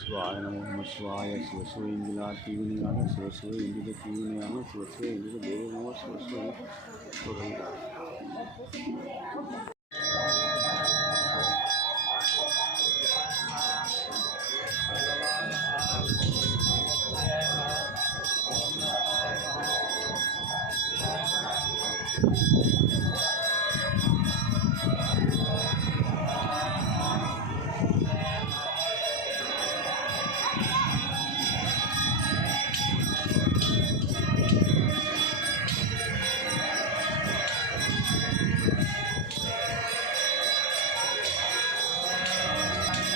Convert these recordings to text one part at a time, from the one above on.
சிவாய நம சிவாய சிவசிவ இந்திலா தீவினையான சிவசிவ இந்திர தீவினையான சிவசிவ இந்திர தேவனோ சிவசிவ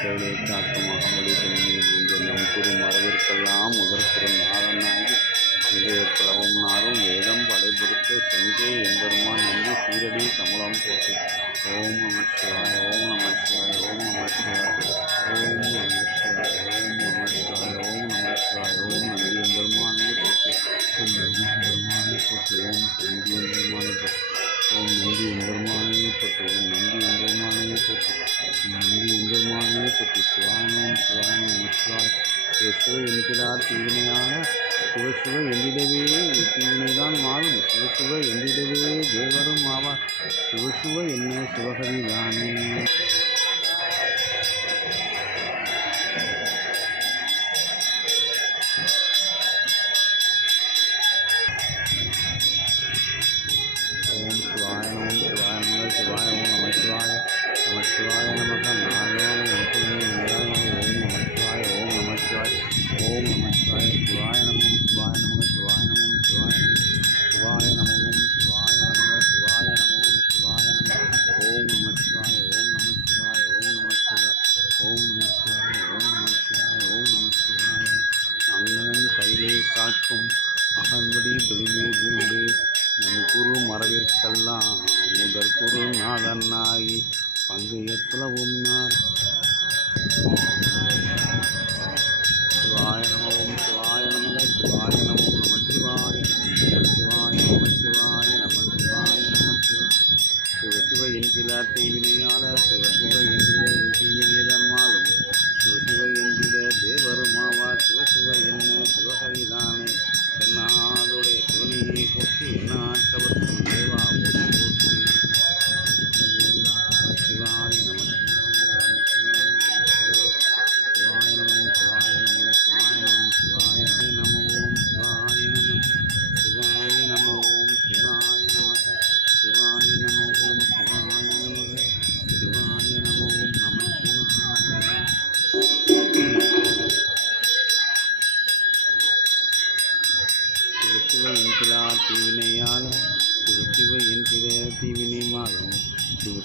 சிவகங்கா மரபிற்கெல்லாம் முதற்குறு நாதனாகி அங்கே பிளவும் நாரும் வேதம் படைபொருட்டு செஞ்சே எம்பெருமான் என்று சீரடி தமிழம் போட்டு ஓம் நம சிவாய ஓம் நம சிவாய ஓம் நம சிவாய ஓம் நம சிவாய ஓம் நம சிவாய ஓம் நம சிவாய ஓம் நந்தி எம்பெருமானே போட்டு ஓம் நந்தி எம்பெருமானை போட்டு ஓம் நந்தி எம்பெருமானே போட்டு ஓம் நந்தி எம்பெருமானே போட்டு ஓம் நந்தி எம்பெருமானே போட்டு நந்தி எம்பெருமானை போட்டு சிவானம் சிவானம் நம சிவாய சிவசிவ என்கிறார் தீவினையான சிவசிவ என்றிடவே தீவினைதான் மாறும் சிவசிவ என்றிடவே தேவரும் ஆவார் சிவசிவ என்ன சிவகரிதானே ஓம் சிவாய நம சிவாய நம சிவாய ஓம் நம சிவாய நம சிவாய நமக நாராயண நமக்குமே காக்கும் அகன்படி தொழில் பூண்டு நம் குரு மரபிற்கெல்லாம் முதற் குரு நாதனாகி பங்கையத்துலவும் நார். சிவாய நம ஓம் சிவாய நம சிவாய நம ஓம் நம சிவாய சிவாய நம சிவாய நம சிவாய நம சிவ. சிவ என்கிற தீவினையால சிவ சிவ என்கிற தீவினைதன்மாலும் சிவ சிவ என்கிற தேவருமாவா சிவ சிவ என்ன சிவ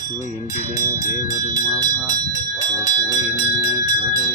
சிவசிவ என்கிற தேவருமாவார் சிவ என்ன? சிவகரிதானே